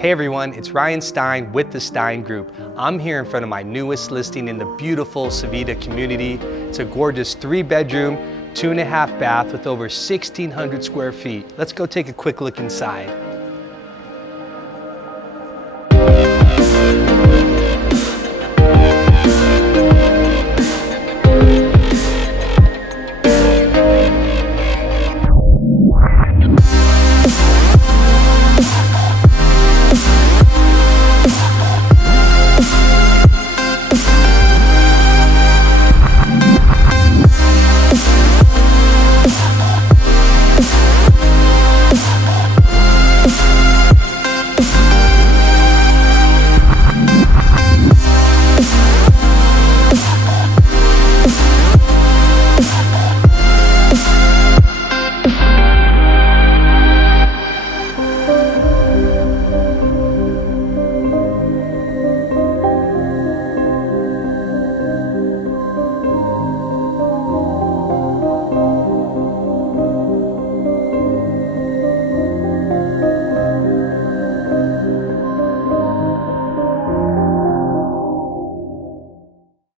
Hey everyone, it's Ryan Stein with the Stein Group. I'm here in front of my newest listing in the beautiful Civita Community. It's a gorgeous 3-bedroom, 2.5 bath with over 1,600 square feet. Let's go take a quick look inside.